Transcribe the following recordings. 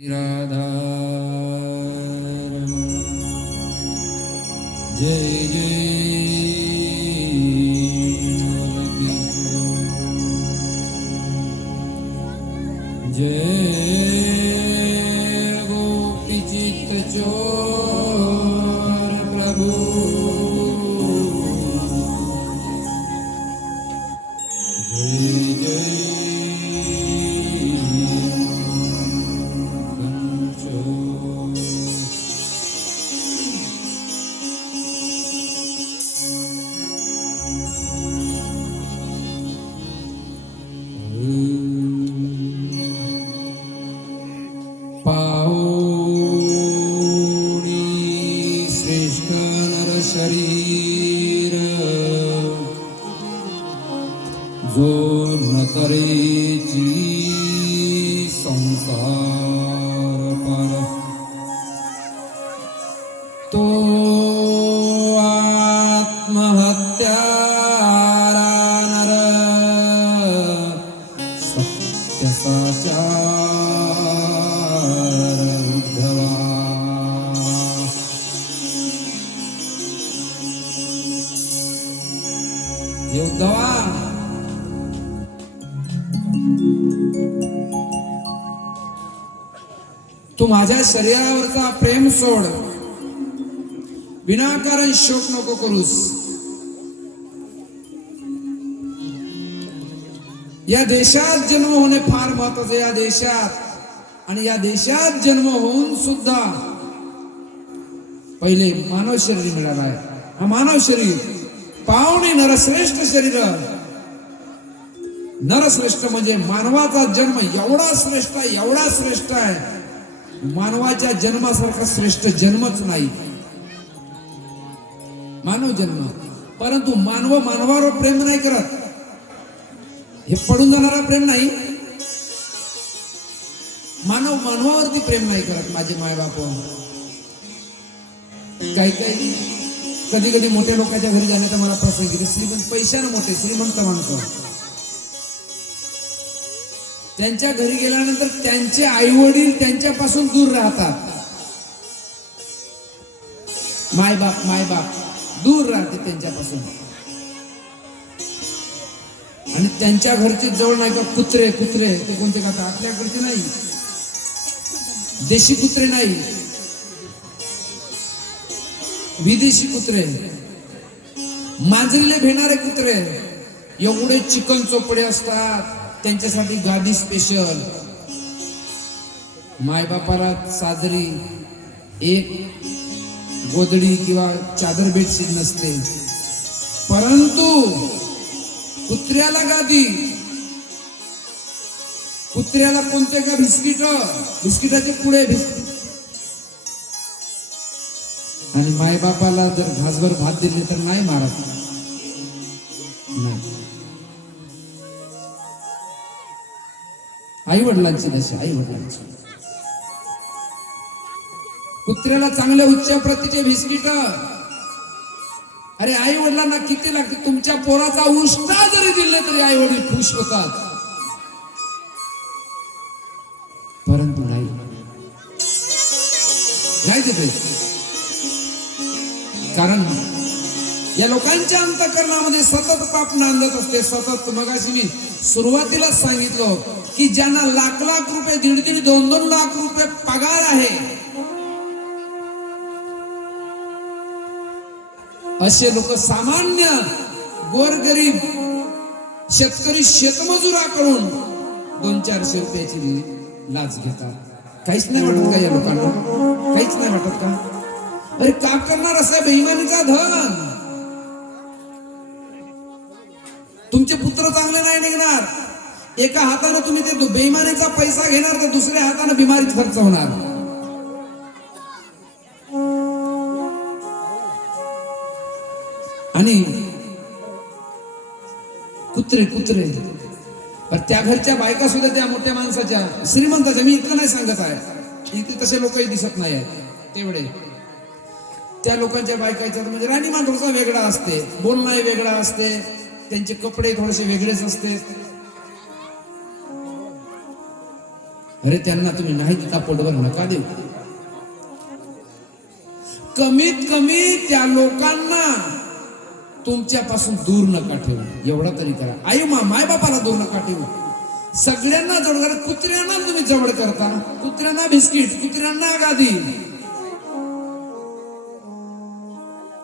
राधा जय जय जय गोपी चित्त चोर प्रभु जय जय श्रेष्ठ नर शरीर जो न करेची संसार पर तो आत्महत्यारा नर सत्य साचा उद्धवा तू माझ्या शरीरावरचा प्रेम सोड, विनाकारण शोक नको करूस. या देशात जन्म होणे फार महत्वाचे. या देशात आणि या देशात जन्म होऊन सुद्धा पहिले मानव शरीर मिळाला आहे. हा मानव शरीर पावणे नरश्रेष्ठ शरीर. नरश्रेष्ठ म्हणजे मानवाचा जन्म एवढा श्रेष्ठ आहे, एवढा श्रेष्ठ आहे. मानवाच्या जन्मासारखा श्रेष्ठ जन्मच नाही मानव जन्म. परंतु मानव मानवावर प्रेम नाही करत. हे पडून जाणारा प्रेम नाही. मानव मानवावरती प्रेम नाही करत. माझे मायबाप काही कधी कधी मोठ्या लोकांच्या घरी जाण्याचा मला प्रसंग येतो. श्रीमंत पैशानं मोठे श्रीमंत माणसं त्यांच्या घरी गेल्यानंतर त्यांचे आई वडील त्यांच्यापासून दूर राहतात. मायबाप दूर राहते त्यांच्यापासून. आणि त्यांच्या घरचे जवळ नाही का कुत्रे ते कोणते का आपल्याकडचे नाही, देशी कुत्रे नाही, विदेशी कुत्रे, मांजरीले भेटणारे कुत्रे. एवढे चिकन चोपडे असतात त्यांच्यासाठी गादी स्पेशल. मायबापाला साजरी एक गोदडी किंवा चादर बेडशीट नसते, परंतु कुत्र्याला गादी. कुत्र्याला कोणते का बिस्किटाचे पुढे आणि मायबापाला जर घासभर भात दिले तर नाही मारत. आई वडिलांची दशा, आई वडिलांची. कुत्र्याला चांगले उच्च प्रतीचे बिस्किट. अरे आई वडिलांना किती लागते. तुमच्या पोराचा उष्टा जरी दिले तरी आई वडील खुश होतात, परंतु नाही देते. कारण या लोकांच्या अंतःकरणामध्ये सतत पाप नांदत असते. सतत. मगाशी मी सुरुवातीलाच सांगितलं की ज्यांना लाख रुपये, 1.5 2 लाख रुपये पगार आहे, असे लोक सामान्य गोरगरीब शेतकरी शेतमजुराकडून 200-400 रुपयाची लाच घेतात. काहीच नाही वाटत का या लोकांना? काहीच नाही वाटत का? अरे का करणार असं बेईमानीचा धन? तुमचे पुत्र चांगले नाही निघणार. एका हाताने तुम्ही ते बेईमानीचा पैसा घेणार तर दुसऱ्या हाताने बिमारीत खर्च होणार. आणि कुत्रे पण त्या घरच्या बायका सुद्धा त्या मोठ्या माणसाच्या श्रीमंताच्या, मी इतकं नाही सांगत आहे, इथे तसे लोकही दिसत नाही आहेत तेवढे. त्या लोकांच्या बायकाच्या म्हणजे राहणीमान थोडासा वेगळा असते, बोलणं वेगळा असते, त्यांचे कपडे थोडेसे वेगळेच असते. अरे त्यांना तुम्ही नाही देता पोटभर नका देऊ. कमीत कमी त्या लोकांना तुमच्यापासून दूर नका ठेवू, एवढा तरी करा. आई माय बापाला दूर नका ठेवू. सगळ्यांना जवळ करा. कुत्र्यांना तुम्ही जवळ करता, कुत्र्यांना बिस्किट, कुत्र्यांना गादी.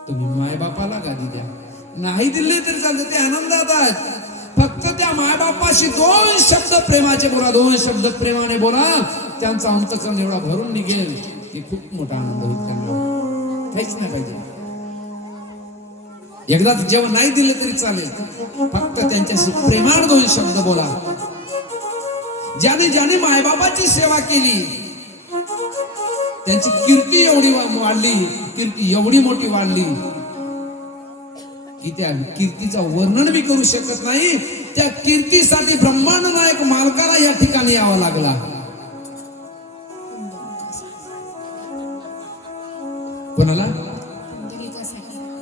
तुम्ही माय बापाला गादी द्या. नाही दिले तरी चालते, ते आनंदात आहेत. फक्त त्या माय बापाशी 2 शब्द प्रेमाचे बोला, 2 शब्द प्रेमाने बोला. त्यांचा अंतकरण एवढा भरून निघेल की खूप मोठा आनंद होईल त्यांना. काहीच नाही पाहिजे. एकदा जेव्हा नाही दिले तरी चालेल, फक्त त्यांच्याशी प्रेमाने 2 शब्द बोला. ज्याने ज्याने मायबापाची सेवा केली त्यांची कीर्ती एवढी वाढली, कीर्ती एवढी मोठी वाढली की त्या कीर्तीचं वर्णन मी करू शकत नाही. त्या कीर्तीसाठी ब्रह्मांड नायक मालकाला या ठिकाणी यावं लागला. कोणाला?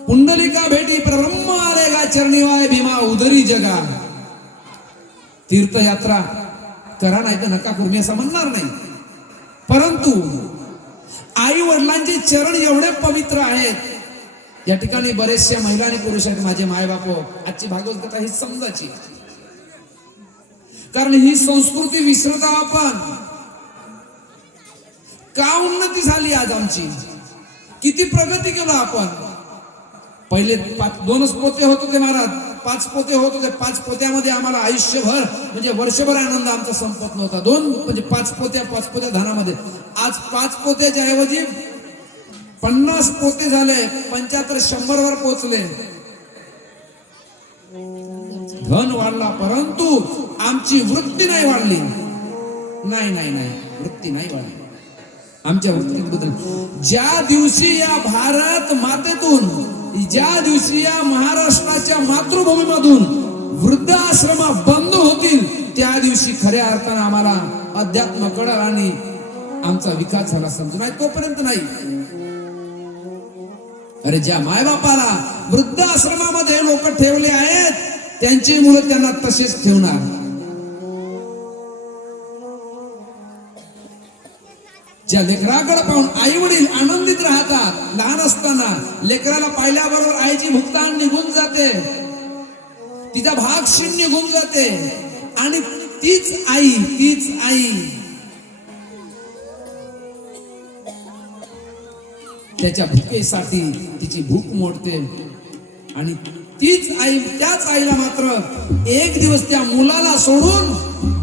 पुंडलिका भेटी ब्रह्म आलेगा चरणीवाय भीमा उदरी जगा. तीर्थयात्रा करा नाही तर नका करू मी असं म्हणणार नाही, परंतु आई वडिलांचे चरण एवढे पवित्र आहेत. या ठिकाणी बरेचशा महिला आणि पुरुष आहेत माझे माय बाप. आजची भागवत कथा ही समजाची, कारण ही संस्कृती विसरत आपण. का उन्नती झाली आज आमची, किती प्रगती केलो आपण. पहिले 2च पोते होत होते महाराज, 5 पोते होत होते. 5 पोत्यामध्ये आम्हाला आयुष्यभर म्हणजे वर्षभर आनंद आमचा संपत नव्हता. 2 म्हणजे 5 पोत्या धानामध्ये. आज 5 पोत्याच्या ऐवजी 50 पोते झाले, 75-100 वर पोहोचले. धन वाढला, परंतु आमची वृत्ती नाही वाढली. नाही वृत्ती नाही वाढली. आमच्या वृत्तीबद्दल ज्या दिवशी या भारत मातेतून, ज्या दिवशी या महाराष्ट्राच्या मातृभूमीमधून वृद्धाश्रम बंद होतील, त्या दिवशी खऱ्या अर्थानं आम्हाला अध्यात्म कळलं आणि आमचा विकास झाला समजून. नाही तोपर्यंत नाही. अरे ज्या मायबापाला वृद्धाश्रमामध्ये लोक ठेवले आहेत, त्यांची मुलं त्यांना तसेच ठेवणार. ज्या लेकराकडे पाहून आई वडील आनंदित राहतात, लहान असताना लेकराला पाहिल्याबरोबर आईची भुकतान निघून जाते, तिचा भाग क्षीण निघून जाते, आणि तीच आई त्याच्या भुकेसाठी तिची भूक मोडते. आणि तीच आई, त्याच आईला मात्र एक दिवस त्या मुलाला सोडून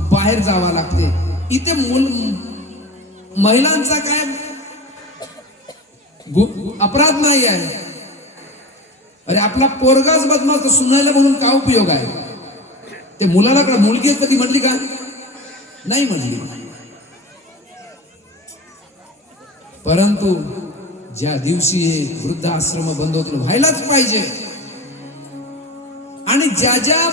बाहेर जावं लागते. इथे महिलांचा काय अपराध नाही आहे. अरे आपला पोरगाच बदमाश, सुनायला म्हणून काय उपयोग आहे. ते मुलाला का मुलगी कधी म्हटली का? नाही म्हटली. परंतु ज्या दिवशी हे वृद्धाश्रम बंद होतील, व्हायलाच पाहिजे. आणि ज्या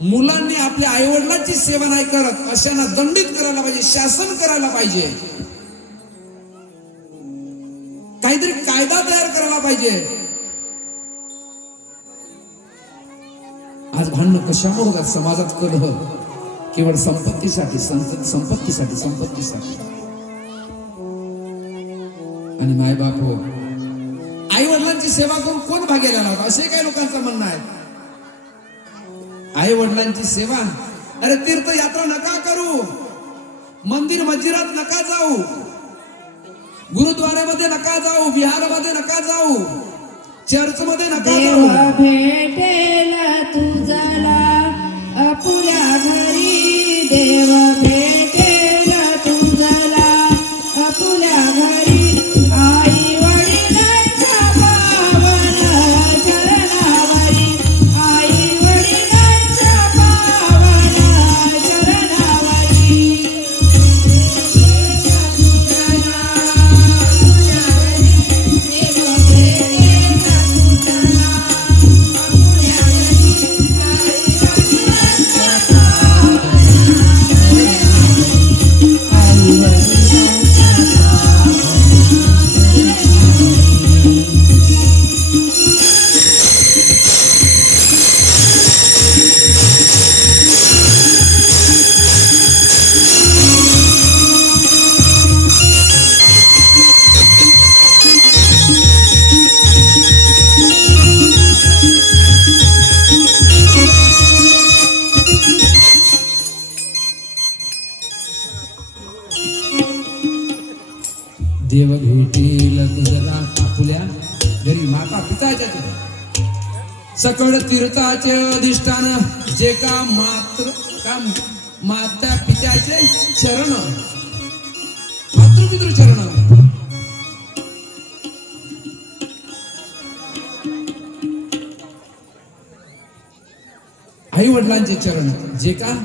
मुलांनी आपल्या आई वडिलांची सेवा नाही करत अशांना दंडित करायला पाहिजे, शासन करायला पाहिजे, काहीतरी कायदा तयार करायला पाहिजे. आज भांडण कशामुळे होतात समाजात? कलह केवळ संपत्तीसाठी. आणि मायबाप हो, आई वडिलांची सेवा करून कोण भाग्याला लावतात असे काही लोकांचं म्हणणं आहे. आई वडिलांची सेवा, अरे तीर्थयात्रा नका करू, मंदिर मस्जिदात नका जाऊ, गुरुद्वाऱ्यामध्ये नका जाऊ, विहारामध्ये नका जाऊ, चर्च मध्ये नका जाऊ. भेटेल तुझला आपुल्या घरी, देव भेटेल तुझला आपुल्या घरी. आई वडिलांच्या पावन चरणावरी, आई वडिलांच्या पावन चरणावरी. देव भेटेल तुझला आपुल्या घरी, देव भेटेल तुझला आपुल्या घरी माता पिताच्या सकळ तीर्थाचे अधिष्ठान जे का माता पित्याचे चरण मातृपितृ चरण आई वडिलांचे चरण जे का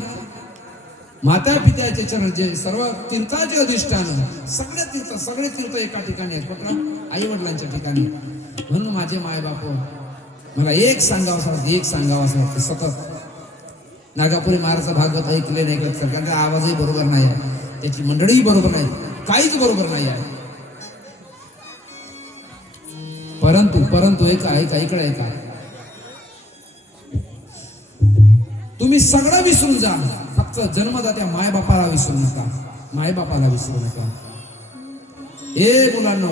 माता पित्याचे चरण जे सर्व तीर्थाचे अधिष्ठान सगळे तीर्थ एका ठिकाणी आहेत कुठं आई वडिलांच्या ठिकाणी म्हणून माझे माय बाप मला एक सांगावं असं सतत नागापुरी महाराजचा भागवत ऐकले नाही ऐकत सरकारचा आवाजही बरोबर नाही आहे त्याची मंडळीही बरोबर नाही काहीच बरोबर नाही आहे परंतु ऐका इकडे ऐका तुम्ही सगळं विसरून जा फक्त जन्मदात्या मायबापाला विसरू नका ए मुलांनो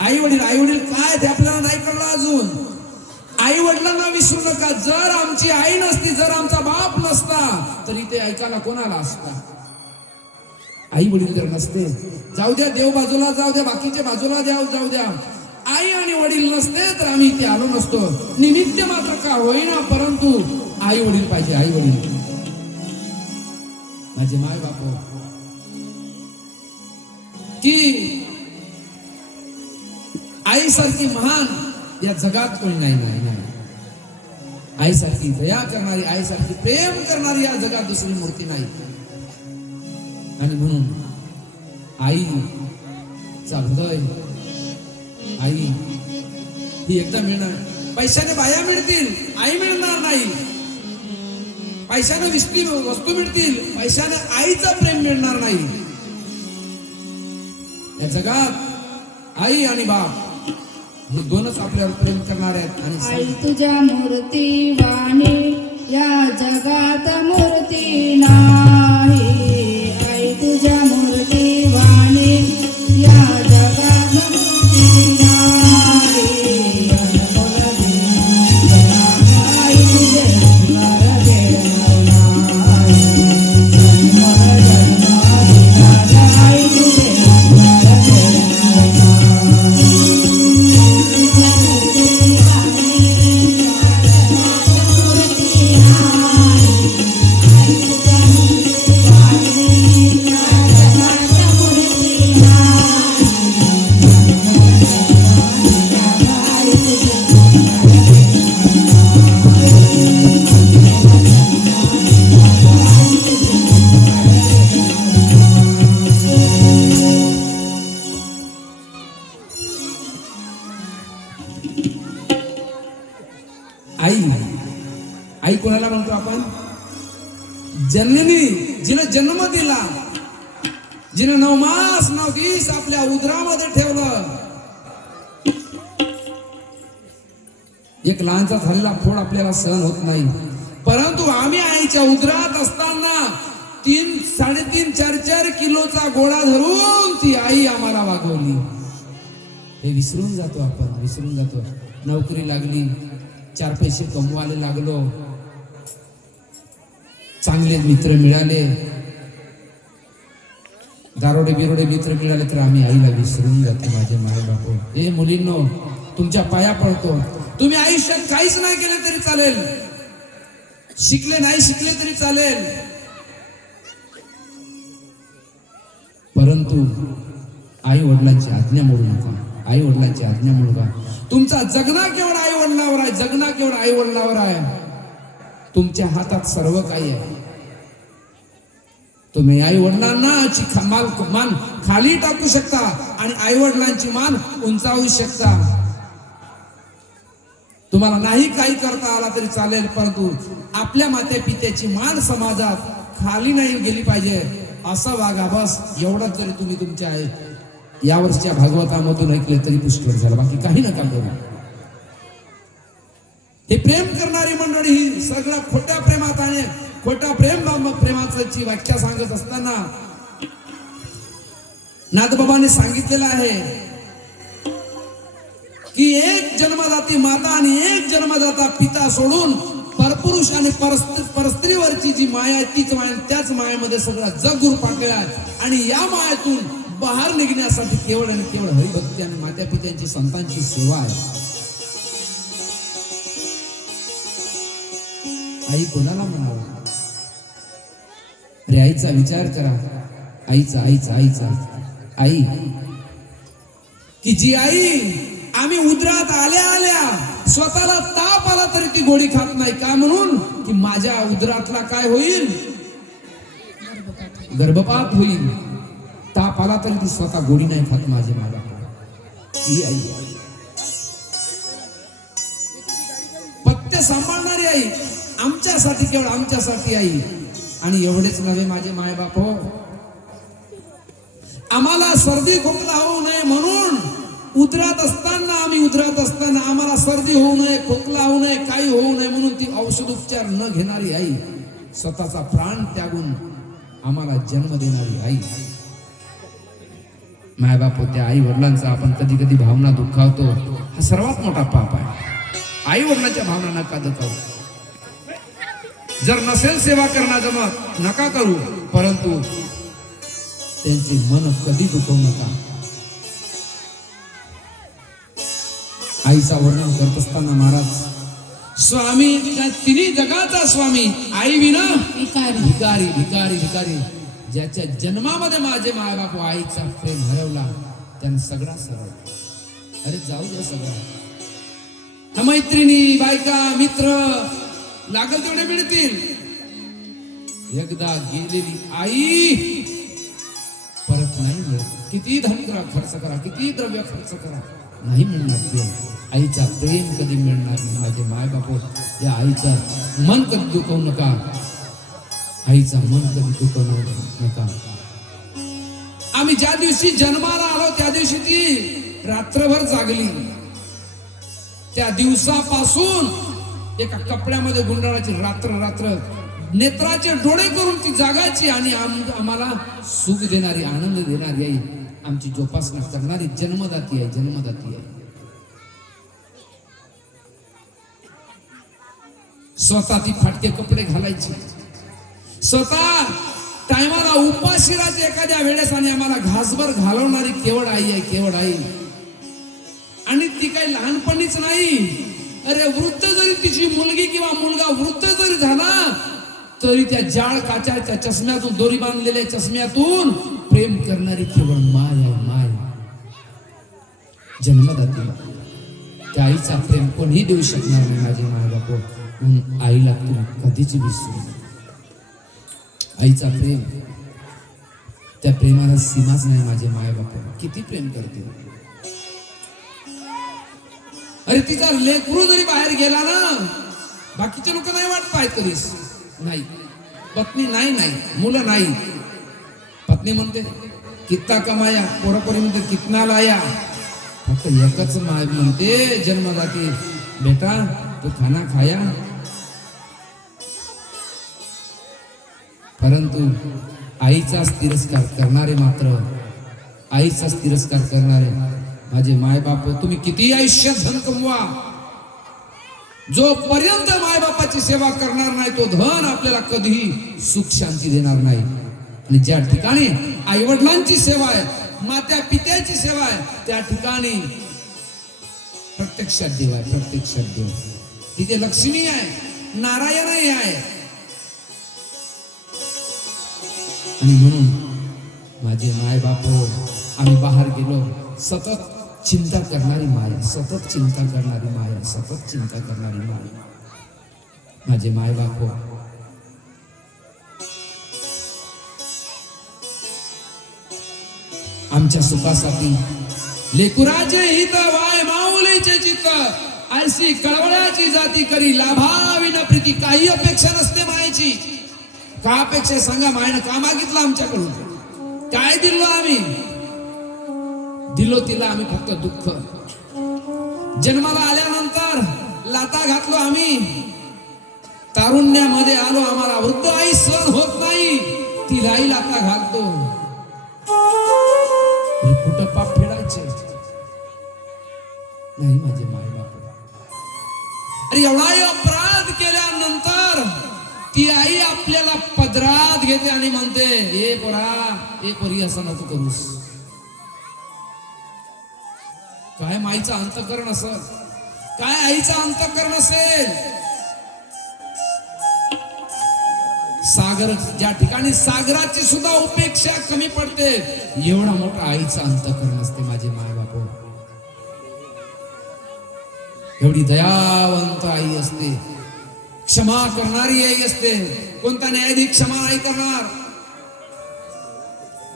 आई वडील काय ते आपल्याला नाही कळलं अजून आई वडिलांना विसरू नका जर आमची आई नसती जर आमचा बाप नसता तरी ते ऐकायला कोणाला असता आई वडील जर नसते जाऊ द्या देव बाजूला जाऊ द्या बाकीचे बाजूला जाऊ द्या आई आणि वडील नसते तर आम्ही इथे आलो नसतो निमित्त मात्र का होईना परंतु आई वडील पाहिजे आई वडील माझे माय बाप की आईसारखी महान या जगात कोणी नाही आईसारखी दया करणारी आईसारखी प्रेम करणारी या जगात दुसरी मूर्ती नाही आणि म्हणून आईचा हृदय आई ही एकदा मिळणार पैशाने बाया मिळतील आई मिळणार नाही पैशाने वस्तू मिळतील पैशाने आईचं प्रेम मिळणार नाही या जगात आई आणि बाप हे दोनच आपल्यावर प्रेम करणार आहेत आणि आई तुझ्या मूर्ती वाणी या जगात मूर्ती नाही आई तुझ्या मूर्ती वाणी या जगात मूर्ती नाही आई तुझे आई कोणाला म्हणतो आपण जननी जिने जन्म दिला जिने 9 मास 9 दिवस आपल्या उदरामध्ये ठेवलं एक लहानचा झालेला फोड आपल्याला सहन होत नाही परंतु आम्ही आईच्या उदरात असताना 3, 3.5, 4 किलोचा गोळा धरून ती आई आम्हाला वागवली हे विसरून जातो नोकरी लागली 4 पैसे कमवायला लागलो चांगले मित्र मिळाले दारोडे बिरोडे मित्र मिळाले तर आम्ही आईला विसरून जातो माझे माय बाप हे मुलींनो तुमच्या पाया पडतो तुम्ही आयुष्यात काहीच नाही केलं तरी चालेल नाही शिकले तरी चालेल परंतु आई वडिलांची आज्ञा मोडू नका तुमचा जगना केवढा आई वडिलांवर आहे तुमच्या हातात सर्व काही आहे तुम्ही आई वडिलांना मान खाली टाकू शकता आणि आई वडिलांची मान उंचावू शकता तुम्हाला नाही काही करता आला तरी चालेल परंतु आपल्या माते पित्याची मान समाजात खाली नाही गेली पाहिजे असं वागा बस एवढंच जरी तुम्ही तुमच्या या वर्षीच्या भागवतामधून ऐकले तरी पुष्कळ झालं बाकी काही नका करू हे प्रेम करणारी मंडळी ही सगळं खोट्या प्रेमात आणि खोट्या प्रेमाची व्याख्या सांगत असताना नाथबाबांनी सांगितलेलं आहे की एक जन्मदाती माता आणि एक जन्मदाता पिता सोडून परपुरुष आणि परस्त्रीवरची जी माया आहे तीच माया त्याच मायेमध्ये सगळं जग गुरफाटलेलं आहे आणि या मायेतून बाहेर निघण्यासाठी केवळ आणि केवळ हरिभक्ती आणि माता पित्यांची संतांची सेवा आहे. आई कोणाला म्हणावं? अरे आईचा विचार करा. आईचा आई, की जी आई आम्ही उदरात आल्या आल्या स्वतःला ताप आला तरी ती गोळी खात नाही. का म्हणून? की माझ्या उदरातला काय होईल? गर्भपात होईल. ताप आला तरी ती स्वतः गोळी नाही खात. माझे मला ती आई, पत्ते सांभाळणारी आई, आमच्यासाठी, केवळ आमच्यासाठी आई. आणि एवढेच नव्हे माझे मायबाप हो, आम्हाला सर्दी खोकला होऊ नये म्हणून उदरात असताना आम्हाला सर्दी होऊ नये, खोकला होऊ नये, काही होऊ नये म्हणून ती औषध उपचार न घेणारी आई, स्वतःचा प्राण त्यागून आम्हाला जन्म देणारी आई. मायबाप त्या आई वडिलांचा आपण कधी कधी भावना दुखावतो. हा सर्वात मोठा पाप आहे. आई वडिलांच्या भावना नका दुखावू. जर नसेल सेवा करणं जमत नका करू, परंतु त्यांचे मन कधी दुखवू नका. आईचा वर्णन करत असताना महाराज, स्वामी तिन्ही जगाचा स्वामी, आई विना भिकारी भिकारी भिकारी. ज्याच्या जन्मामध्ये माझे मायबाप आईचा प्रेम हरवला त्याने सगळा सरळ. अरे जाऊ द्या सगळा. मैत्रिणी, बायका, मित्र लागल तेवढे मिळतील. एकदा गेलेली आई परत नाही मिळत. किती धन खर्च करा, किती द्रव्य खर्च करा, नाही मिळणार ते. आईचा प्रेम कधी मिळणार नाही. माझे मायबाप, या आईचा मन कधी दुखवू नका. आईचा मन कधी दुखवू नका. आम्ही ज्या दिवशी जन्माला आलो त्या दिवशी ती रात्रभर जागली. त्या दिवसापासून एका कपड्यामध्ये गुंडाळाची रात्र नेत्राचे डोळे करून ती जागायची आणि आम्हाला सुख देणारी, आनंद देणारी आई, आमची जोपासना करणारी जन्मदाती आहे. स्वतः ती फाटके कपडे घालायची, स्वतः टायमाला उपाशी राहायची एखाद्या वेळेस, आणि आम्हाला घासभर घालवणारी केवळ आई. आणि ती काही लहानपणीच नाही. अरे वृद्ध जरी तिची मुलगी किंवा मुलगा वृद्ध जरी झाला तरी त्या जाळ काचाच्या चष्म्यातून, दोरी बांधलेल्या चष्म्यातून प्रेम करणारी केवळ माय. जन्मदाती त्या आईचा प्रेम कोणीही देऊ शकणार नाही. माझे मायबाप, म्हणून आईला तुम्ही कधीच विसरू नका. आईचा प्रेम, त्या प्रेमाला सीमाच नाही. माझे मायबाप किती प्रेम करते. अरे तिचा लेकरू जरी बाहेर गेला ना, बाकीचे लोक नाही वाट पाहत कधीच नाही. पत्नी नाही, मुलं नाही. पत्नी म्हणते कितना कमाया, पोरापोरी म्हणते कितना लाया. फक्त एकच माय म्हणते जन्मदाती, बेटा तू खाना खाया. परंतु आईचाच तिरस्कार करणारे मात्र, आईचाच तिरस्कार करणारे माझे मायबाप, तुम्ही किती आयुष्यात धन कमवा, जोपर्यंत मायबापाची सेवा करणार नाही तो धन आपल्याला कधीही सुख शांती देणार नाही. आणि ज्या ठिकाणी आई वडिलांची सेवा आहे, मात्या पित्याची सेवा आहे, त्या ठिकाणी प्रत्यक्षात देव आहे. प्रत्यक्षात देव तिथे लक्ष्मी आहे, नारायणही आहे. आणि म्हणून माझे मायबाप, आम्ही बाहेर गेलो, सतत चिंता करणारी माया, सतत चिंता करणारी माया, सतत चिंता करणारी माया. माझे मायबाप, आमच्या सुखासाठी लेकुराचे हित वाय माऊलीचे चित्त, ऐसी कळवळ्याची जाती करी लाभावी न प्रीती. काही अपेक्षा नसते मायेची. का अपेक्षा सांगा? मायनं का मागितलं आमच्याकडून? काय दिलो आम्ही? दिलो तिला आम्ही फक्त दुःख. जन्माला आल्यानंतर लाता घातलो आम्ही, तारुण्यामध्ये आलो, आम्हाला वृद्ध आई सहन होत नाही, तिलाही लाता घालतो. कुठं पाप फेडायचे नाही माझे मायबाप. अरे एवढाही अपराध केल्यानंतर ती आई आपल्याला पदरात घेते आणि म्हणते, ए पोरा, ए पोरी, असं नको करूस. काय माईचं अंतःकरण असेल, काय आईचं अंतःकरण असेल. सागर, ज्या ठिकाणी सागराची सुद्धा उपेक्षा कमी पडते, एवढा मोठा आईचं अंतःकरण असते माझे माय बाप. एवढी दयावंत आई असते, क्षमा करणारी आई असते. कोणता न्यायाधीश क्षमा नाही करणार,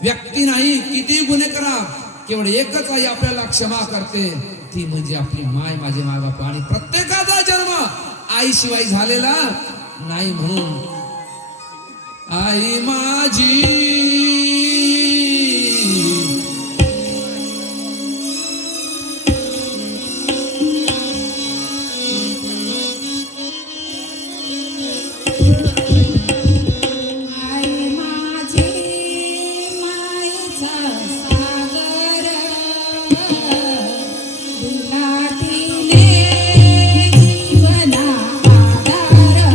व्यक्ती नाही, किती गुन्हे करा, केवळ एकच आई आपल्याला क्षमा करते, ती म्हणजे आपली माय, माझे माय बाप. आणि प्रत्येकाचा जन्म आईशिवाय झालेला नाही, म्हणून आई माझी आई माझी मायेचा सागर, दिला तिने जीवना आधार.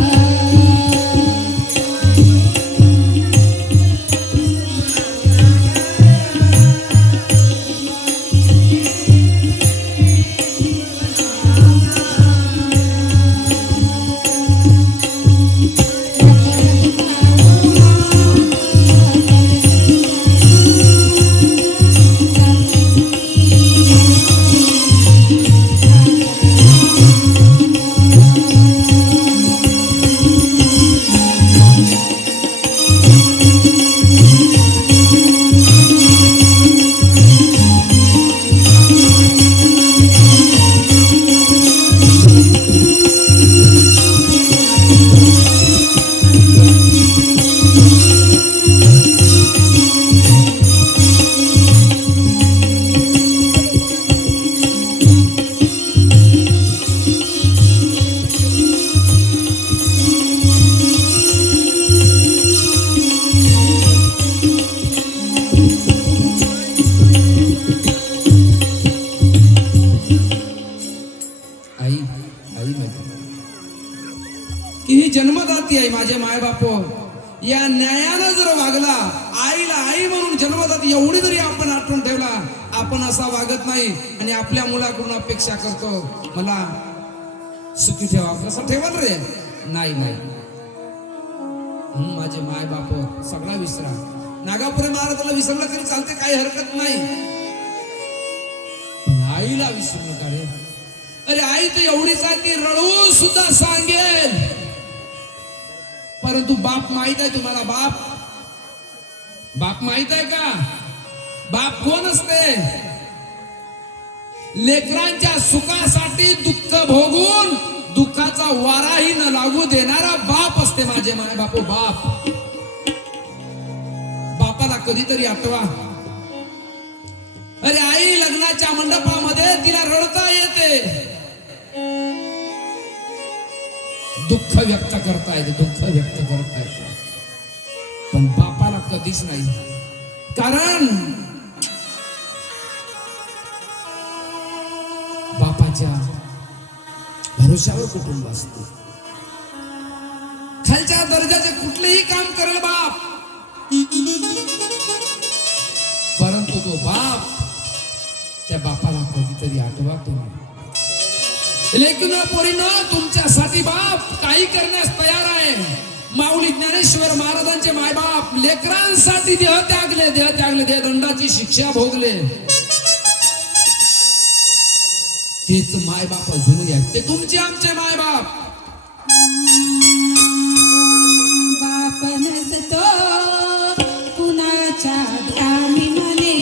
की ही जन्मदाती आहे माझे माय बाप. या न्यायानं जर वागला, आईला आई म्हणून जन्मदाती एवढी जरी आपण आठवण ठेवला, आपण असा वागत नाही आणि आपल्या मुलाकडून अपेक्षा करतो मला सुखी ठेवा. कसं ठेवाल रे? नाही नाही. माझे माय बाप सगळा विसरा. नागापुरे महाराजाला विसरलं तरी चालते, काही हरकत नाही, पण आईला विसरू नका रे. अरे आई तर एवढीच आहे की रडून सुद्धा सांगेल, परंतु बाप माहित आहे तुम्हाला? बाप माहित आहे का? बाप कोण असते? लेकरांच्या सुखासाठी दुःख भोगून दुःखाचा वाराही न लागू देणारा बाप असते माझे माय बाप. बाप, बापाला कधीतरी आठवा. अरे आई लग्नाच्या मंडपामध्ये तिला रडता येते, दुःख व्यक्त करता येते, दुःख व्यक्त करता येते, पण बापाला कधीच नाही. कारण बापाच्या भरोशावर कुटुंब असते. खालच्या दर्जाचे कुठलेही काम करेल बाप, परंतु तो बाप त्या बापाला कधीतरी आठवा तुम्ही. लेकिन पोरींनो, तुमच्यासाठी बाप काही करण्यास तयार आहे. माऊली ज्ञानेश्वर महाराजांचे मायबाप लेकरांसाठी देह त्यागले, देह त्यागले, देह दंडाची शिक्षा भोगले. तेच मायबाप अजूनही आहेत, ते तुमचे आमचे मायबाप. बाप नसतो कुणाच्या ध्यानी मने,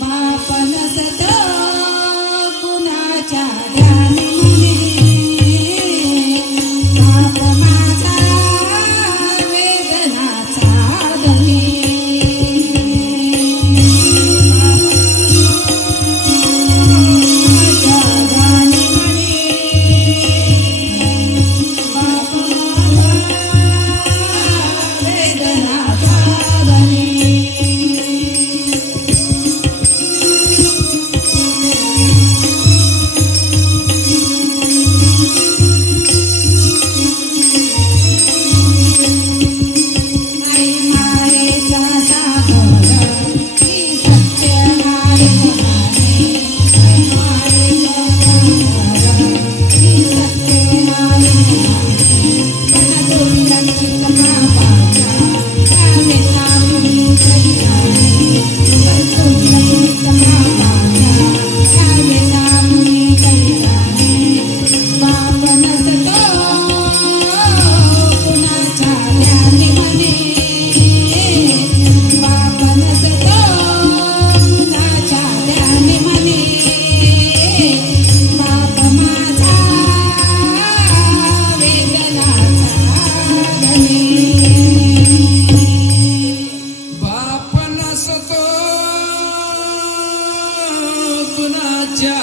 बाप नसतो कुणाच्या ध्यानी मने, बाप माझा वेदनाचा धनी. माझ्या ध्यानी मने, कुणाच्या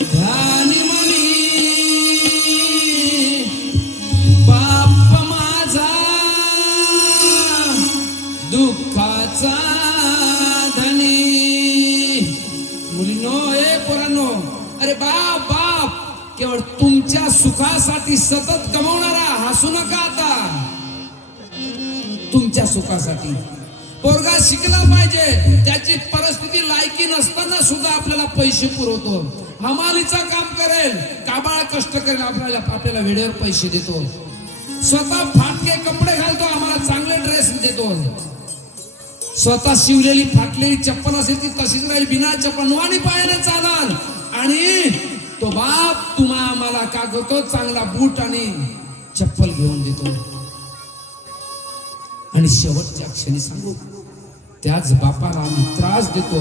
ध्यानी मनी बाप माझा दुःखाचा धनी. मुलीनो ए पोरांनो, अरे बाप बाप केवळ तुमच्या सुखासाठी सतत कमवणारा हसू नका आता. तुमच्या सुखासाठी पोरगा शिकला पाहिजे, त्याची परिस्थिती लायकी नसताना सुद्धा आपल्याला पैसे पुरवतो, हमालीचा काम करेल, काबाळ कष्ट करेल, आपल्याला वेळेवर पैसे देतो, स्वतः फाटके कपडे घालतो, आम्हाला चांगले ड्रेस देतो, स्वतः शिवलेली फाटलेली चप्पल असेल ती तशीच राहील, बिना चप्पल पायाने चालाल. आणि तो बाप तुम्हा आम्हाला का करतो, चांगला बूट आणि चप्पल घेऊन देतो. आणि शेवटच्या क्षणी सांगू, त्याच बापाला आम्ही त्रास देतो,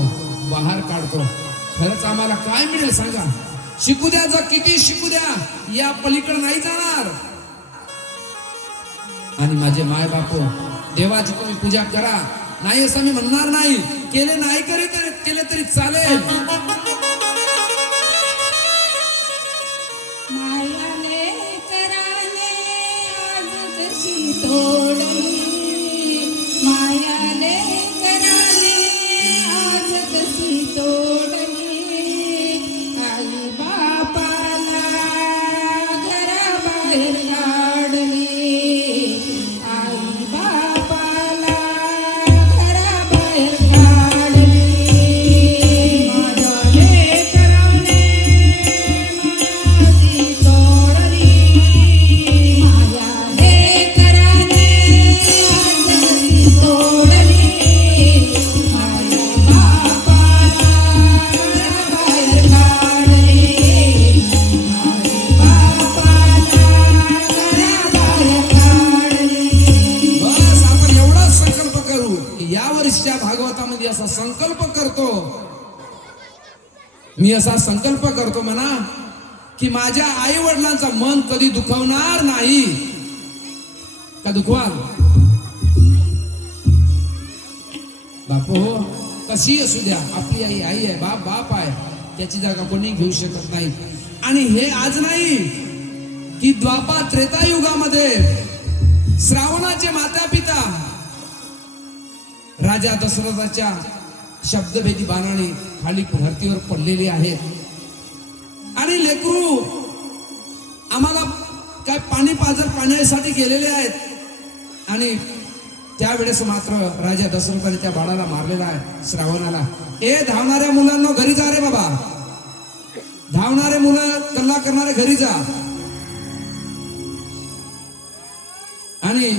बाहेर काढतो. खरंच आम्हाला काय मिळेल सांगा? शिकू द्या, जा किती शिकू द्या, या पलीकडे नाही जाणार. आणि माझे माय बाप, देवाची तुम्ही पूजा करा, नाही असं मी म्हणणार नाही, केले नाही केले तरी चालेल. मायाने कराने आज कशी तोडली, मायाने कराने आज कशी तोडली, आई बापाला घराबाहेर काढली, आई बापाला घराबाहेर काढली. मायाने कराने माझी तोडली, मायाने कराने आज कशी तोडली, माझ्या बापाला घराबाहेर काढली, माझ्या बापाला घराबाहेर काढली. बस आपण एवढाच संकल्प करू की या वर्षीच्या भागवतामध्ये असा संकल्प करतो, मी असा संकल्प करतो म्हणा की माझ्या आई वडिलांचा मन कधी दुखवणार नाही. का दुखवाल बापू? हो, कशी असू द्या, आपली आई आई आहे, बाप बाप आहे, त्याची जागा कोणी घेऊ शकत नाही. आणि हे आज नाही की द्वापार त्रेता युगामध्ये श्रावणाचे माता पिता राजा दशरथाच्या शब्दभेदी बाणाने खाली धरतीवर पडलेले आहेत. आणि लेकरू आम्हाला काय पाणी पाजर पाण्यासाठी गेलेले आहेत. आणि त्यावेळेस मात्र राजा दशरथाने त्या बाळाला मारलेला आहे, श्रावणाला. ए धावणाऱ्या मुलांना घरी जा रे बाबा, धावणारे मुलं कल्ला करणारे घरी जा. आणि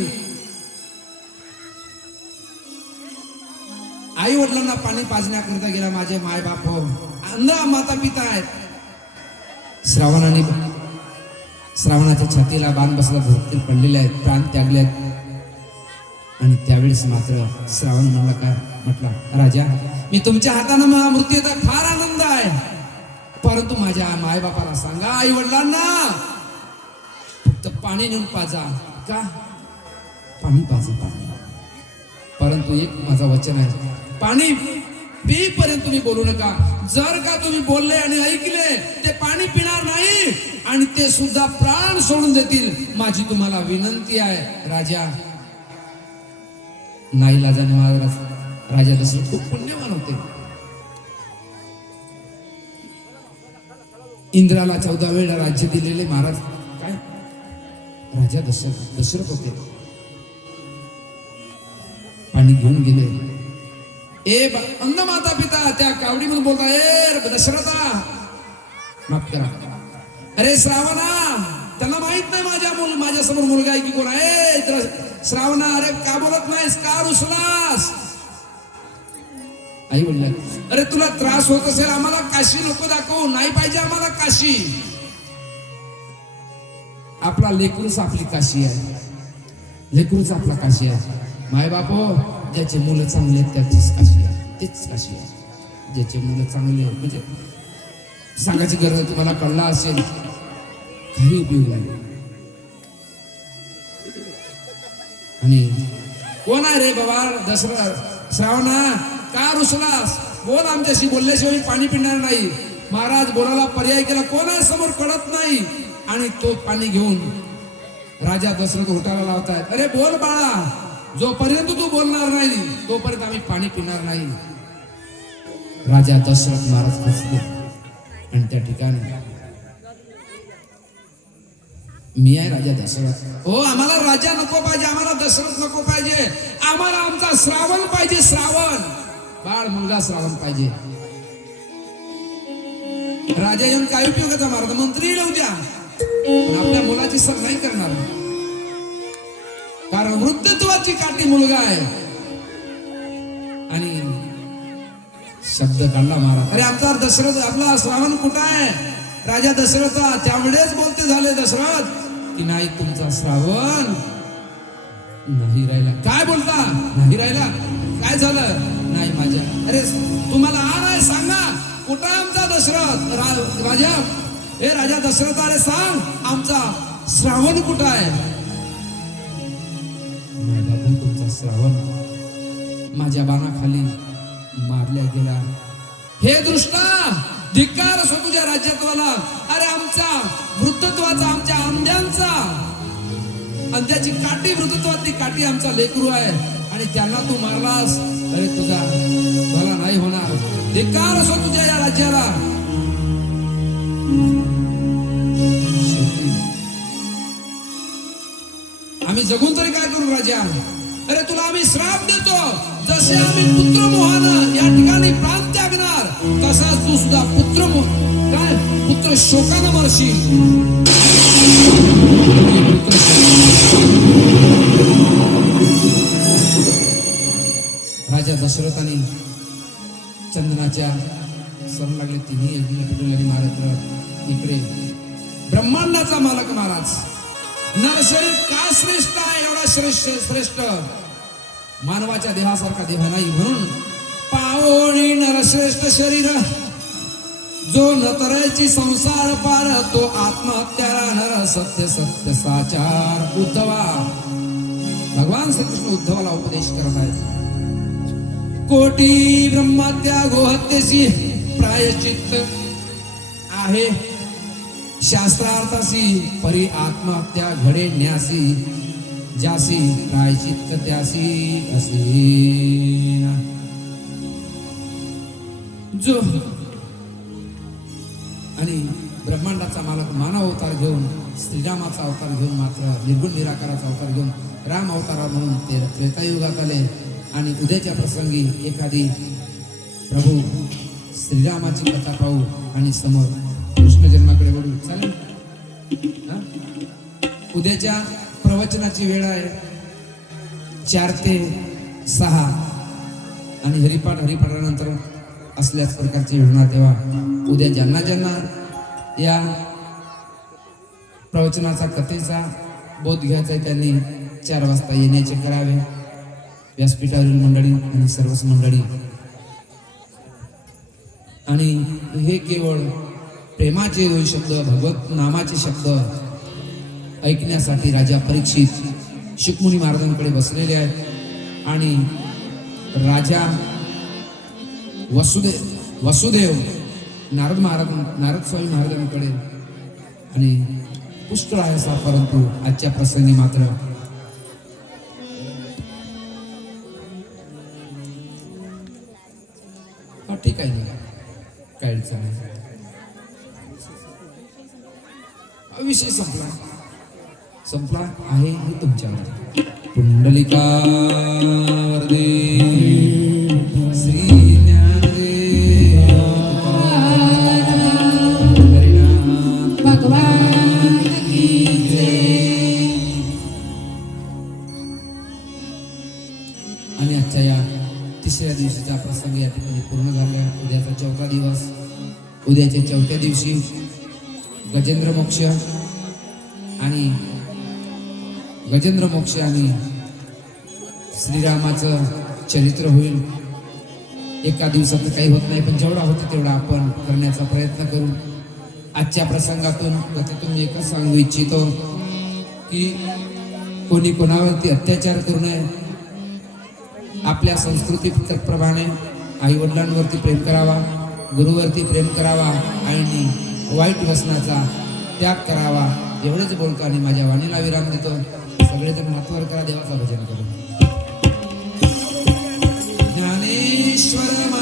आई वडिलांना पाणी पाजण्याकरिता गेला माझे माय बाप, अंध माता पिता आहेत. श्रावणाच्या छातीला बाण बसला, धरती पडलेले आहेत, प्राण त्यागले आहेत. आणि त्यावेळेस मात्र श्रावण मला काय म्हटला, राजा मी तुमच्या हाताने मृत्यू येतात, फार आनंद आहे, परंतु माझ्या माय बापाला सांगा, आई वडिलांना फक्त पाणी नेऊन पाजा. का? पाणी पाजा, पाणी. परंतु एक माझा वचन आहे, पाणी पिईपर्यंत तुम्ही बोलू नका. जर का तुम्ही बोलले आणि ऐकले, ते पाणी पिणार नाही आणि ते सुद्धा प्राण सोडून देतील. माझी तुम्हाला विनंती आहे राजा. नाईलाजाने महाराज राजा दशरथ खूप पुण्यवान होते. इंद्राला 14 वेळा राज्य दिलेले महाराज काय राजा दशरथ होते. पाणी घेऊन गेले. अंध माता पिता त्या कावडी म्हणून बोलता, ए दशरथा माफ करा, अरे श्रावणा, त्यांना माहित नाही माझ्या समोर मुलगा आहे की कोण आहे. श्रावणा, अरे का बोलत नाहीस, का रुसलास? आई बोलला, अरे तुला त्रास होत असेल, आम्हाला काशी नको दाखवू, नाही पाहिजे आम्हाला काशी. आपला लेकरूच आपली काशी आहे, लेकरूच आपला काशी आहे. माय बापो, ज्याचे मुलं चांगले आहेत त्याचीच काशी आहे, तेच काशी आहे. ज्याचे मुलं चांगले आहेत, म्हणजे सांगायची गरज तुम्हाला कळला असेल, काही उपयोग नाही. आणि कोण आहे रे बाबा दशरथ? श्रावणा, का रुसलास? बोल आमच्याशी, बोलल्याशिवाय पाणी पिणार नाही. महाराज बोलायला पर्याय केला, कोण आहे समोर कळत नाही. आणि तो पाणी घेऊन राजा दशरथ उठायला लावतायत. अरे बोल बाळा, जोपर्यंत तू बोलणार नाही तोपर्यंत आम्ही पाणी पिणार नाही. राजा दशरथ महाराज फसले आणि त्या ठिकाणी मी आहे राजा दशरथ. हो, आम्हाला राजा नको पाहिजे, आम्हाला दशरथ नको पाहिजे, आम्हाला आमचा श्रावण पाहिजे. श्रावण बाळ मुलगा श्रावण पाहिजे. राजा येऊन काय उपयोगाचा महाराज, मंत्री येऊ द्या पण आपल्या मुलाची सर नाही करणार, कारण वृद्धत्वाची काठी मुलगा आहे. आणि शब्द काढला महाराज, अरे आमचा दशरथ, आपला श्रावण कुठं आहे? राजा दशरथ त्यावेळेस बोलते झाले दशरथ की नाही, तुमचा श्रावण नाही राहिला. काय बोलता नाही राहिला? काय झालं? नाही माझ्या. अरे तुम्हाला आणाय सांगा, कुठं आमचा दशरथ? राजा, हे राजा दशरथ, अरे सांग आमचा श्रावण कुठं आहे? बाबू, तुमचा श्रावण माझ्या बाणाखाली मारल्या गेला. हे दृष्टा, धिक्कार असो तुझ्या राज्यातवाला. अरे आमचा वृद्धत्वाचा, आमच्या आंब्यांचा, आणि त्याची काठी, वृद्धत्वातली काठी आमचा लेकरू आहे आणि त्यांना तू मारलास. अरे तुझा भला नाही होणार. धिक्कार असो तुझ्या या राज्याला. आम्ही जगून तरी काय करू राजा? अरे तुला आम्ही श्राप देतो, जसे आम्ही पुत्र मोहानं या ठिकाणी प्राण त्यागणार, तसाच तू सुद्धा पुत्र शोकानं मरशील. राजा दशरथाने चंदनाच्या सर लागले, तिन्ही अग्नी पेटू लागली. महाराज इकडे ब्रह्मांडाचा मालक महाराज, नरशरीर का श्रेष्ठ आहे? एवढा श्रेष्ठ मानवाच्या देहासारखा देह नाही, म्हणून पावोणी नरश्रेष्ठ शरीर, जो न तरायची संसार पार, तो आत्महत्याला नर सत्य साचार. उद्धवा, भगवान श्रीकृष्ण उद्धवाला उपदेश करत आहेत. कोटी ब्रह्मत्या गोहत्येसी प्रायश्चित्त आहे, शास्त्रार्थासी परी आत्महत्या घडे न्यासी, ज्यासी प्रायश्चित्त त्यासी असे. जो आणि ब्रह्मांडाचा मालक मानव अवतार घेऊन, श्रीरामाचा अवतार घेऊन, मात्र निर्गुण निराकाराचा अवतार घेऊन राम अवतार म्हणून ते त्रेतायुगात आले. आणि उद्याच्या प्रसंगी एखादी प्रभू श्रीरामाची कथा पाहू आणि समोर कृष्ण जन्माकडे वळू. चालेल? उद्याच्या प्रवचनाची वेळ आहे 4 ते 6 आणि हरिपाठानंतर असल्याच प्रकारची होणार. तेव्हा उद्या ज्यांना या प्रवचनाचा, कथेचा बोध घ्यायचा आहे त्यांनी 4 वाजता येण्याचे करावे. व्यासपीठावरील मंडळी आणि सर्वच मंडळी. आणि हे केवळ प्रेमाचे 2 शब्द, भगवत नामाचे शब्द ऐकण्यासाठी राजा परीक्षित शुकमुनी महाराजांकडे बसलेले आहेत. आणि राजा वसुदेव नारद स्वामी महाराजांकडे आणि पुष्कळ आहे असा. परंतु आजच्या प्रसंगी मात्र ठीक आहे ना, काय अडचण नाही, विषय संपला आहे हे तुमच्यावर. पुंडलिका श्री ज्ञानदेव भगवान की जय. आणि आजच्या या 3ऱ्या दिवशीचा प्रसंग या ठिकाणी पूर्ण झाला. उद्याचा 4था दिवस. उद्याच्या 4थ्या दिवशी गजेंद्र मोक्ष आणि श्रीरामाचं चरित्र होईल. एका दिवसात काही होत नाही, पण जेवढा होतं तेवढा आपण करण्याचा प्रयत्न करू. आजच्या प्रसंगातून कथेतून मी एकच सांगू इच्छितो की कोणी कोणावरती अत्याचार करू नये. आपल्या संस्कृतीप्रमाणे आई वडिलांवरती प्रेम करावा, गुरुवरती प्रेम करावा, आईने वाईट व्यसनाचा त्याग करावा. एवढंच बोलतो आणि माझ्या वाणीला विराम देतो. सगळेजण हातवर करा, देवाचा भजन करू. ज्ञानेश्वर